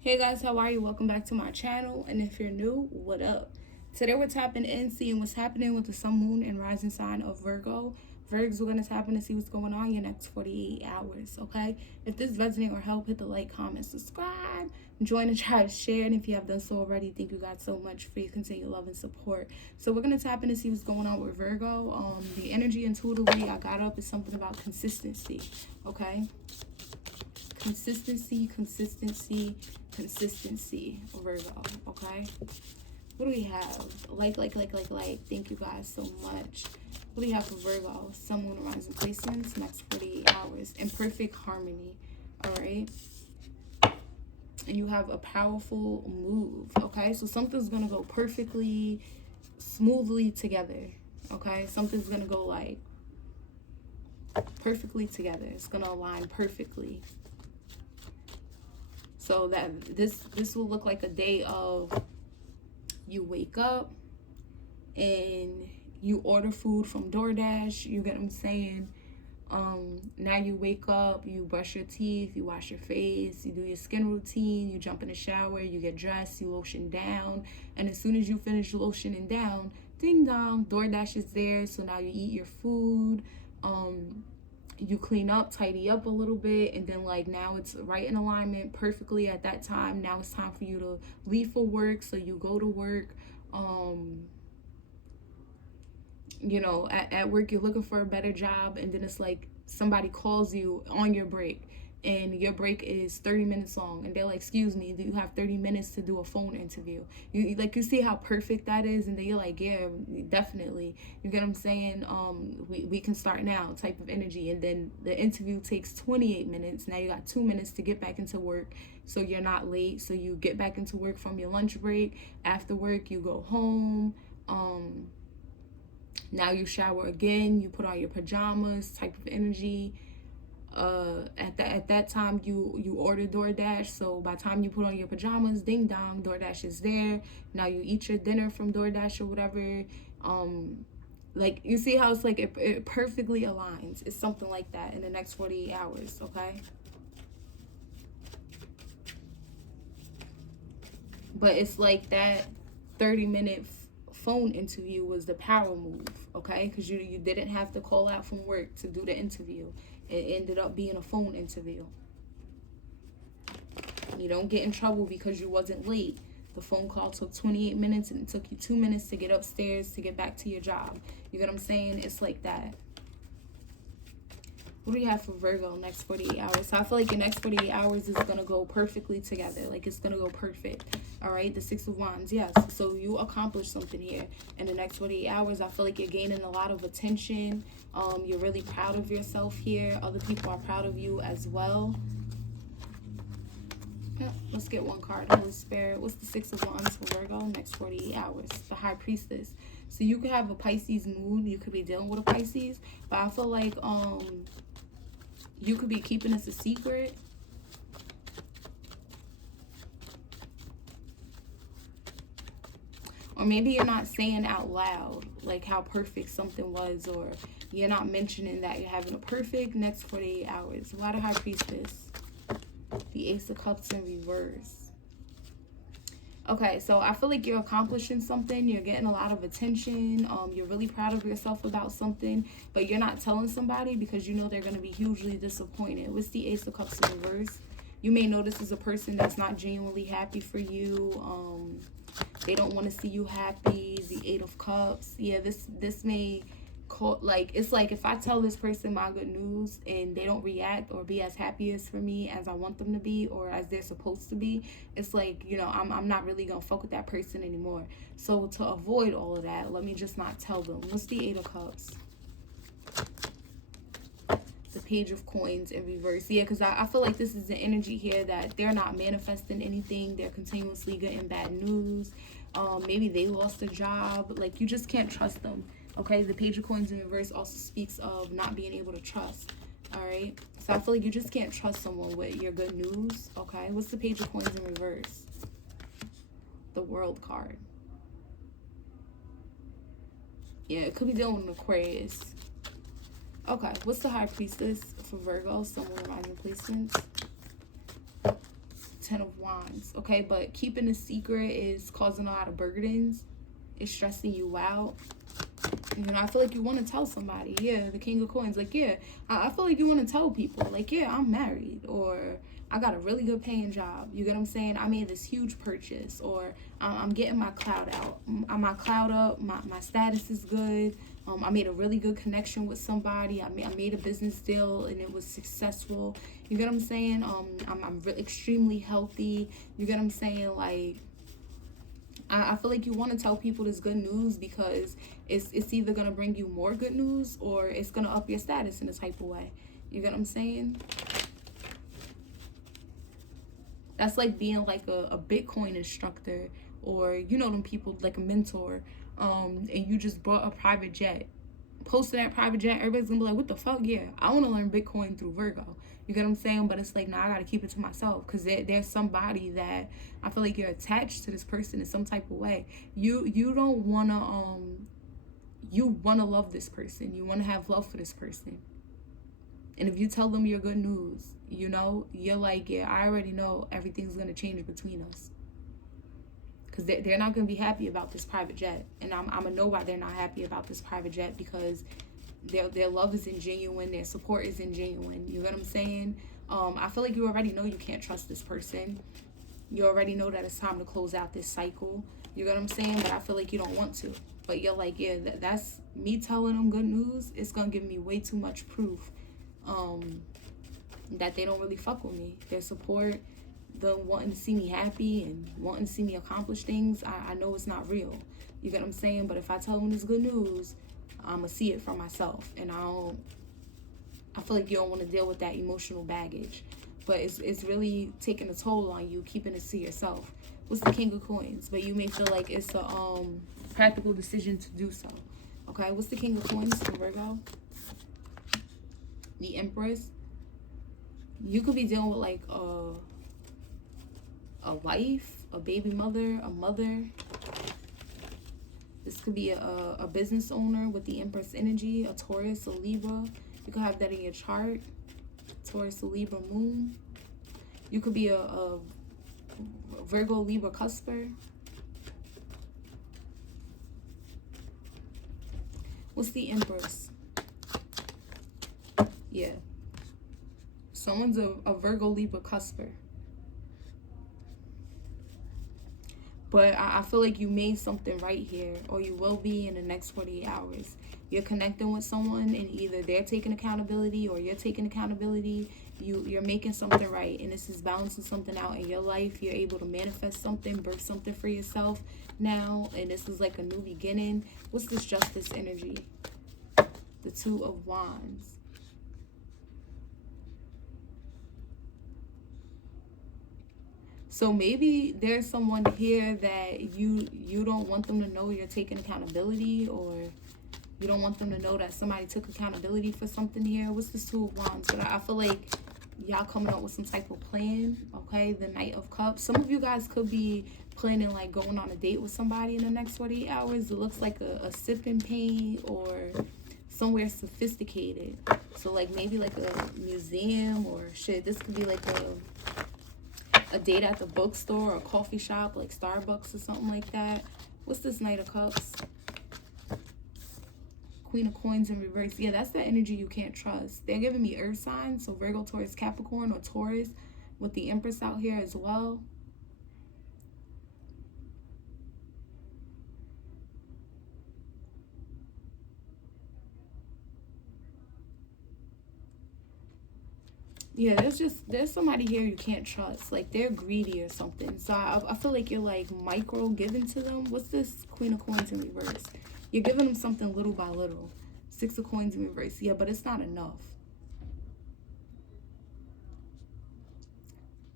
Hey guys, how are you? Welcome back to my channel. And if you're new, what up? Today we're tapping in, seeing what's happening with the sun, moon, and rising sign of Virgo. Virgos, we're going to tap in to see what's going on in your next 48 hours, okay? If this resonates or help, hit the like, comment, subscribe, join the tribe, share, and if you have done so already, thank you guys so much for your continued love and support. So we're going to tap in to see what's going on with Virgo. The energy intuitively I got up is something about consistency, okay? Consistency, Virgo, okay? What do we have? Like. Thank you guys so much. What do we have for Virgo? Sun, moon, rising placements, next 48 hours. In perfect harmony, all right? And you have a powerful move, okay? So something's going to go perfectly, smoothly together, okay? Something's going to go, like, perfectly together. It's going to align perfectly. So that this will look like a day of you wake up and you order food from DoorDash, you get what I'm saying? Now you wake up, you brush your teeth, you wash your face, you do your skin routine, you jump in the shower, you get dressed, you lotion down, and as soon as you finish lotioning down, ding dong, DoorDash is there. So now you eat your food, you clean up, tidy up a little bit, and then like now it's right in alignment perfectly at that time. Now it's time for you to leave for work, so you go to work. You know, at work you're looking for a better job, and then it's like somebody calls you on your break, and your break is 30 minutes long, and they're like, excuse me, do you have 30 minutes to do a phone interview? You see how perfect that is, and then you're like, yeah, definitely. You get what I'm saying? We can start now type of energy. And then the interview takes 28 minutes. Now you got 2 minutes to get back into work, so you're not late. So you get back into work from your lunch break. After work you go home. Now you shower again, you put on your pajamas type of energy. At that time you order DoorDash, so by the time you put on your pajamas, ding dong, DoorDash is there. Now you eat your dinner from DoorDash or whatever. Like, you see how it's like it perfectly aligns. It's something like that in the next 48 hours, okay? But it's like that 30-minute phone interview was the power move, okay? Because you didn't have to call out from work to do the interview. It ended up being a phone interview. You don't get in trouble because you wasn't late. The phone call took 28 minutes and it took you 2 minutes to get upstairs to get back to your job. You get what I'm saying? It's like that. What do you have for Virgo next 48 hours? So I feel like your next 48 hours is going to go perfectly together. Like, it's going to go perfect. All right, the 6 of Wands, yes. So you accomplished something here in the next 48 hours. I feel like you're gaining a lot of attention. You're really proud of yourself here. Other people are proud of you as well. Yeah, let's get one card. Holy Spirit. What's the 6 of Wands for Virgo next 48 hours? The High Priestess. So you could have a Pisces moon. You could be dealing with a Pisces. But I feel like you could be keeping this a secret. Or maybe you're not saying out loud like how perfect something was, or you're not mentioning that you're having a perfect next 48 hours. Why the High Priestess? The Ace of Cups in reverse. Okay, so I feel like you're accomplishing something. You're getting a lot of attention. You're really proud of yourself about something, but you're not telling somebody because you know they're going to be hugely disappointed. What's the Ace of Cups in reverse? You may know this is a person that's not genuinely happy for you. They don't want to see you happy. The Eight of Cups. Yeah, this may call, like, it's like if I tell this person my good news and they don't react or be as happy as for me as I want them to be or as they're supposed to be, it's like, you know, I'm not really gonna fuck with that person anymore. So to avoid all of that, let me just not tell them. What's the Eight of Cups? The Page of Coins in reverse. Yeah, because I feel like this is the energy here that they're not manifesting anything. They're continuously getting bad news. Maybe they lost a job. Like, you just can't trust them. Okay, the Page of Coins in reverse also speaks of not being able to trust. All right, so I feel like you just can't trust someone with your good news. Okay, what's the Page of Coins in reverse? The World card. Yeah, it could be dealing with an Aquarius. Okay, what's the High Priestess for Virgo? Someone rising placements. 10 of Wands. Wands, okay? But keeping a secret is causing a lot of burdens. It's stressing you out. You know, I feel like you want to tell somebody. Yeah, the King of Coins. Like, yeah, I feel like you want to tell people. Like, yeah, I'm married. Or I got a really good paying job. You get what I'm saying? I made this huge purchase. Or I'm getting my cloud out. My cloud up. My status is good. I made a really good connection with somebody. I made a business deal and it was successful. You get what I'm saying? I'm extremely healthy. You get what I'm saying? Like, I feel like you want to tell people this good news because it's either going to bring you more good news or it's going to up your status in a type of way. You get what I'm saying? That's like being like a Bitcoin instructor, or you know them people like a mentor, and you just bought a private jet. Posting that private jet, everybody's gonna be like, what the fuck? Yeah, I want to learn Bitcoin through Virgo. You get what I'm saying? But it's like, nah, I gotta keep it to myself because there's somebody that I feel like you're attached to this person in some type of way. You don't wanna you wanna love this person. You wanna have love for this person. And if you tell them your good news, you know, you're like, yeah, I already know everything's gonna change between us. Because they're not going to be happy about this private jet. And I'm going to know why they're not happy about this private jet, because their love isn't genuine. Their support isn't genuine. You get what I'm saying? I feel like you already know you can't trust this person. You already know that it's time to close out this cycle. You get what I'm saying? But I feel like you don't want to. But you're like, yeah, that's me telling them good news. It's going to give me way too much proof that they don't really fuck with me. Their support, them wanting to see me happy and wanting to see me accomplish things, I know it's not real. You get what I'm saying? But if I tell them this good news, I'm going to see it for myself. And I feel like you don't want to deal with that emotional baggage. But it's really taking a toll on you, keeping it to yourself. What's the King of Coins? But you may feel like it's a practical decision to do so. Okay, what's the King of Coins for Virgo? The Empress. You could be dealing with like a wife, a baby mother, a mother. This could be a business owner with the Empress energy, a Taurus, a Libra. You could have that in your chart. Taurus, a Libra moon. You could be a Virgo, Libra cusper. What's the Empress? Yeah. Someone's a Virgo, Libra cusper. But I feel like you made something right here, or you will be in the next 48 hours. You're connecting with someone, and either they're taking accountability or you're taking accountability. You're making something right, and this is balancing something out in your life. You're able to manifest something, birth something for yourself now, and this is like a new beginning. What's this Justice energy? The Two of Wands. So maybe there's someone here that you don't want them to know you're taking accountability, or you don't want them to know that somebody took accountability for something here. What's this Two of Wands? But I feel like y'all coming up with some type of plan, okay? The Knight of Cups. Some of you guys could be planning like going on a date with somebody in the next 48 hours. It looks like a sipping paint or somewhere sophisticated. So like maybe like a museum or shit. This could be like a date at the bookstore or a coffee shop like Starbucks or something like that. What's this Knight of Cups? Queen of Coins in reverse. Yeah, that's the energy you can't trust. They're giving me earth signs, so Virgo, Taurus, Capricorn, or Taurus with the Empress out here as well. Yeah, there's somebody here you can't trust. Like they're greedy or something. So I feel like you're like micro giving to them. What's this Queen of Coins in reverse? You're giving them something little by little. Six of Coins in reverse. Yeah, but it's not enough.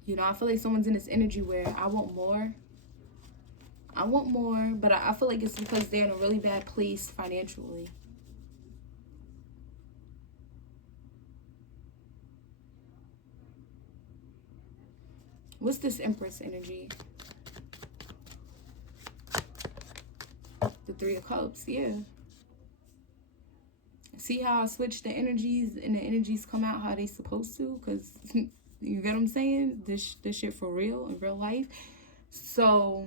You know, I feel like someone's in this energy where I want more. I want more, but I feel like it's because they're in a really bad place financially. What's this Empress energy? The Three of Cups, yeah. See how I switched the energies and the energies come out how they supposed to? Because You get what I'm saying? This shit for real, in real life. So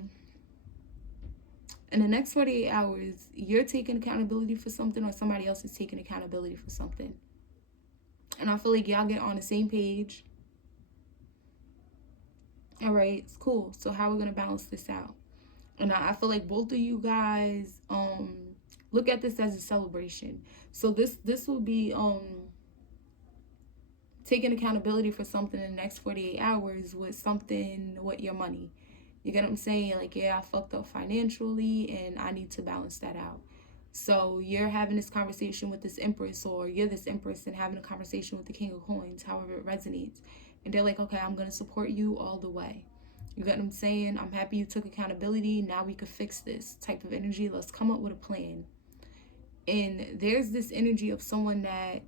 in the next 48 hours, you're taking accountability for something, or somebody else is taking accountability for something. And I feel like y'all get on the same page. All right, it's cool. So how we're gonna balance this out? And I feel like both of you guys look at this as a celebration. So this will be taking accountability for something in the next 48 hours with something with your money. You get what I'm saying? Like, yeah, I fucked up financially and I need to balance that out. So you're having this conversation with this empress, or you're this empress and having a conversation with the king of coins, however it resonates. And they're like, okay, I'm going to support you all the way. You get what I'm saying? I'm happy you took accountability. Now we could fix this type of energy. Let's come up with a plan. And there's this energy of someone that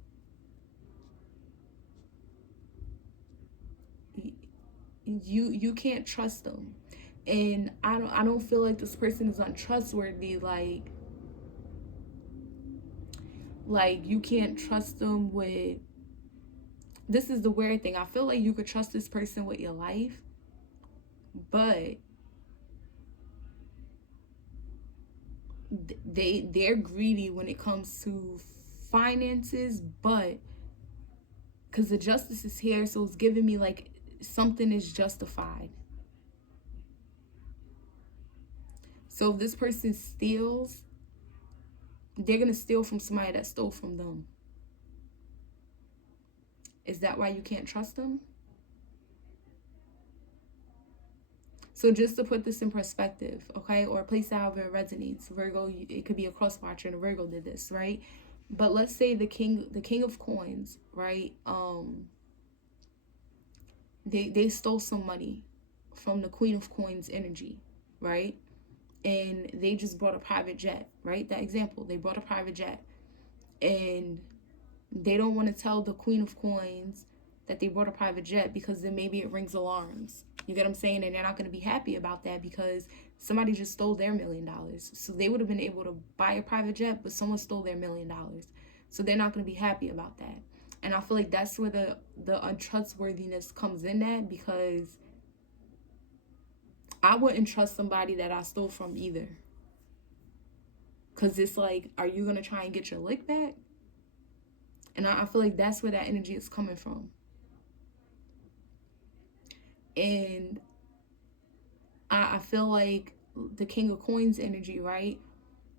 you can't trust them. And I don't feel like this person is untrustworthy. Like you can't trust them with, this is the weird thing. I feel like you could trust this person with your life, but they're greedy when it comes to finances. But because the justice is here, so it's giving me like something is justified. So if this person steals, they're gonna steal from somebody that stole from them. Is that why you can't trust them? So just to put this in perspective, okay, or place it however it resonates. Virgo, it could be a cross watcher, and a Virgo did this, right? But let's say the king of coins, right? They stole some money from the queen of coins energy, right? And they just brought a private jet, right? That example, they brought a private jet, and they don't want to tell the queen of coins that they brought a private jet, because then maybe it rings alarms. You get what I'm saying? And they're not going to be happy about that, because somebody just stole their $1 million. So they would have been able to buy a private jet, but someone stole their $1 million. So they're not going to be happy about that. And I feel like that's where the untrustworthiness comes in at, because I wouldn't trust somebody that I stole from either. Because it's like, are you going to try and get your lick back? And I feel like that's where that energy is coming from. And I feel like the king of coins energy, right?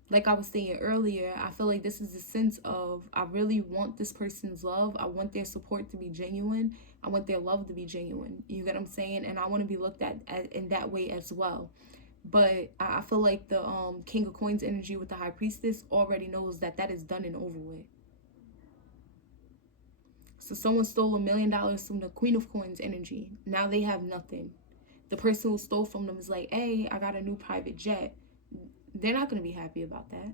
Like I was saying earlier, I feel like this is a sense of, I really want this person's love. I want their support to be genuine. I want their love to be genuine. You get what I'm saying? And I want to be looked at in that way as well. But I feel like the king of coins energy with the high priestess already knows that that is done and over with. So someone stole $1 million from the queen of coins energy. Now they have nothing. The person who stole from them is like, hey, I got a new private jet. They're not going to be happy about that.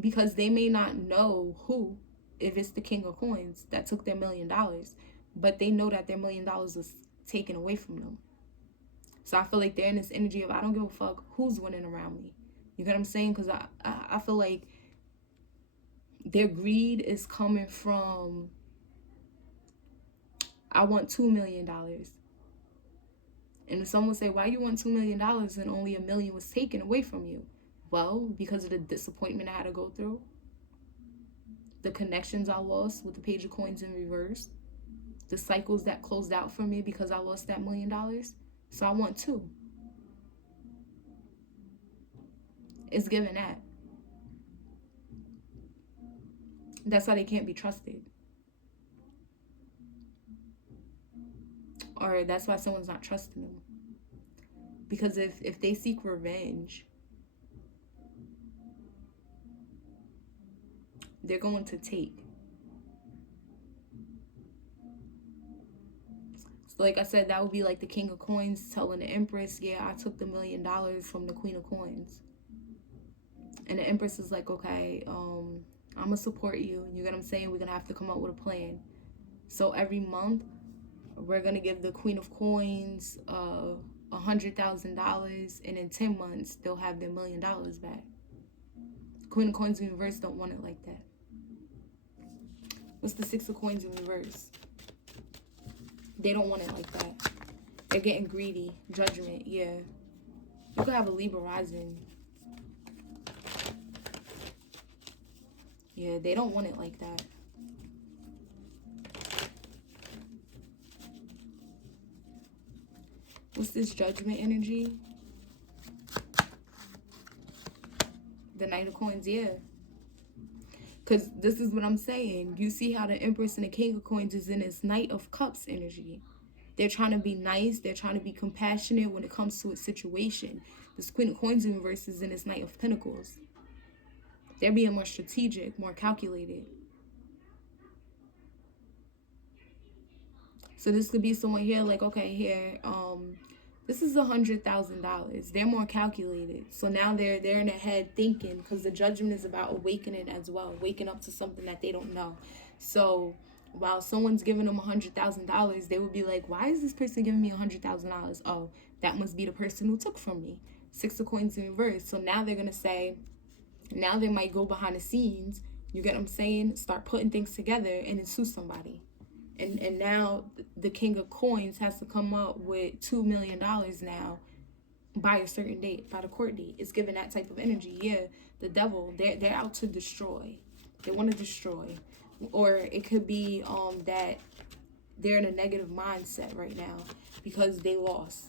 Because they may not know who, if it's the king of coins that took their $1 million, but they know that their $1 million was taken away from them. So I feel like they're in this energy of, I don't give a fuck who's winning around me. You get what I'm saying? Because I feel like their greed is coming from, I want $2 million. And if someone say, why you want $2 million and only $1 million was taken away from you? Well, because of the disappointment I had to go through. The connections I lost with the page of coins in reverse. The cycles that closed out for me because I lost that $1 million. So I want 2. It's given that. That's why they can't be trusted. Or that's why someone's not trusting them. Because if they seek revenge, they're going to take. So like I said, that would be like the king of coins telling the empress, yeah, I took the $1 million from the queen of coins. And the empress is like, okay, I'm going to support you. You get what I'm saying? We're going to have to come up with a plan. So every month, we're going to give the queen of coins $100,000. And in 10 months, they'll have their $1 million back. Queen of coins in reverse don't want it like that. What's the Six of Coins in reverse? They don't want it like that. They're getting greedy. Judgment, yeah. You could have a Libra rising. Yeah, they don't want it like that. What's this Judgment energy? The Knight of Coins, yeah. Because this is what I'm saying. You see how the Empress and the King of Coins is in this Knight of Cups energy. They're trying to be nice. They're trying to be compassionate when it comes to a situation. This Queen of Coins in reverse is in this Knight of Pentacles. They're being more strategic, more calculated. So this could be someone here like, okay, here, this is $100,000. They're more calculated. So now they're in their head thinking, because the Judgment is about awakening as well, waking up to something that they don't know. So while someone's giving them $100,000, they would be like, why is this person giving me $100,000? Oh, that must be the person who took from me. Six of Coins in reverse. So now they're gonna say, now they might go behind the scenes. You get what I'm saying? Start putting things together and then sue somebody. And now the King of Coins has to come up with $2 million now by a certain date, by the court date. It's giving that type of energy. Yeah, the devil, they're out to destroy. They want to destroy. Or it could be that they're in a negative mindset right now because they lost.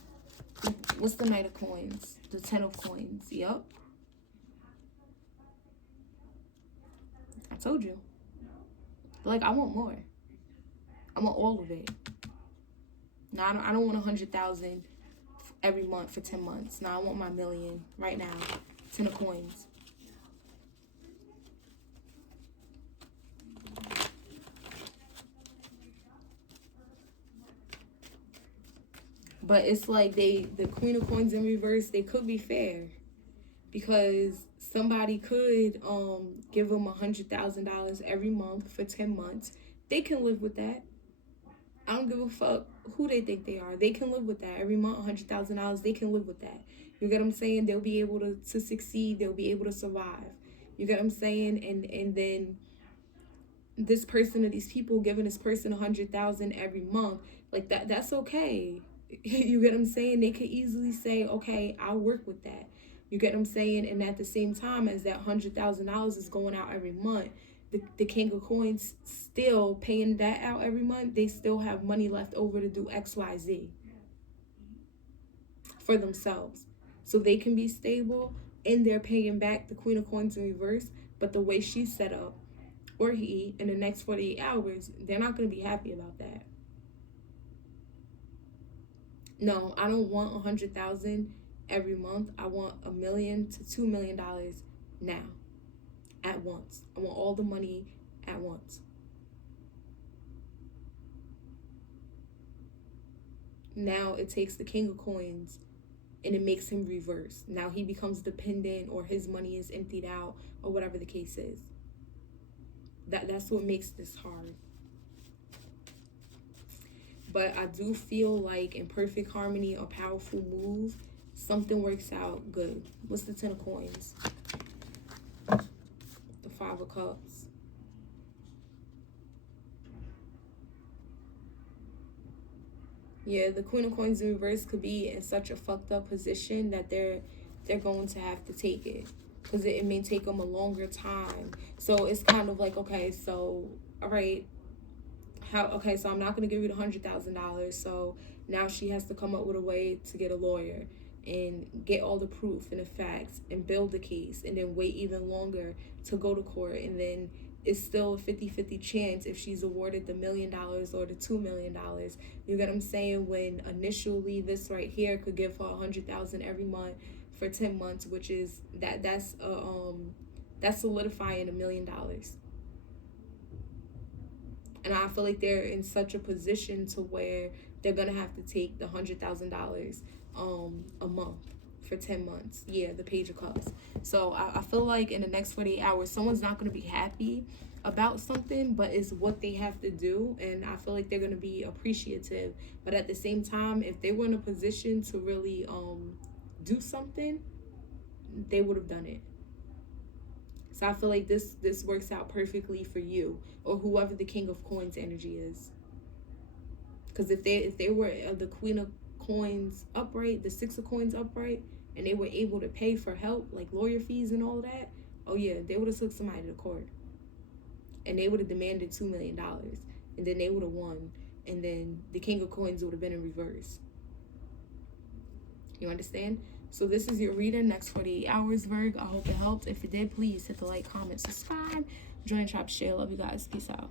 What's the Knight of Coins? The Ten of Coins. Yep. I told you. Like, I want more. I want all of it. No, I don't want 100,000 every month for 10 months. No, I want my million right now. 10 of Coins. But it's like the Queen of Coins in reverse, they could be fair. Because somebody could give them $100,000 every month for 10 months. They can live with that. I don't give a fuck who they think they are. They can live with that. Every month, $100,000, they can live with that. You get what I'm saying? They'll be able to succeed. They'll be able to survive. You get what I'm saying? And then this person or these people giving this person $100,000 every month, like that's okay. You get what I'm saying? They could easily say, okay, I'll work with that. You get what I'm saying? And at the same time as that $100,000 is going out every month, the King of Coins still paying that out every month. They still have money left over to do XYZ for themselves. So they can be stable and they're paying back the Queen of Coins in reverse. But the way she's set up, or he, in the next 48 hours, they're not going to be happy about that. No, I don't want 100,000 every month. I want $1 million to $2 million now, at once. I want all the money at once. Now it takes the King of Coins and it makes him reverse. Now he becomes dependent, or his money is emptied out, or whatever the case is. That's what makes this hard. But I do feel like in perfect harmony, a powerful move, something works out good. What's the Ten of Coins? The Five of Cups. Yeah, the Queen of Coins in reverse could be in such a fucked up position that they're going to have to take it. Because it may take them a longer time. So it's kind of like, okay, so, all right, okay, so I'm not going to give you the $100,000. So now she has to come up with a way to get a lawyer and get all the proof and the facts and build the case, and then wait even longer to go to court. And then it's still a 50-50 chance if she's awarded the $1 million or the $2 million. You get what I'm saying? When initially this right here could give her $100,000 every month for 10 months, which is that's solidifying $1 million. And I feel like they're in such a position to where they're gonna have to take the $100,000 a month for 10 months. Yeah, the Page of Cups. So I feel like in the next 48 hours, someone's not gonna be happy about something, but it's what they have to do. And I feel like they're gonna be appreciative. But at the same time, if they were in a position to really do something, they would have done it. So I feel like this works out perfectly for you or whoever the King of Coins energy is. Because if they were the Queen of Coins upright, the Six of Coins upright, and they were able to pay for help, like lawyer fees and all of that, oh yeah, they would have took somebody to court. And they would have demanded $2 million. And then they would have won. And then the King of Coins would have been in reverse. You understand? So this is your reading, next 48 hours, Virgo. I hope it helped. If it did, please hit the like, comment, subscribe, join, shop, share. Love you guys. Peace out.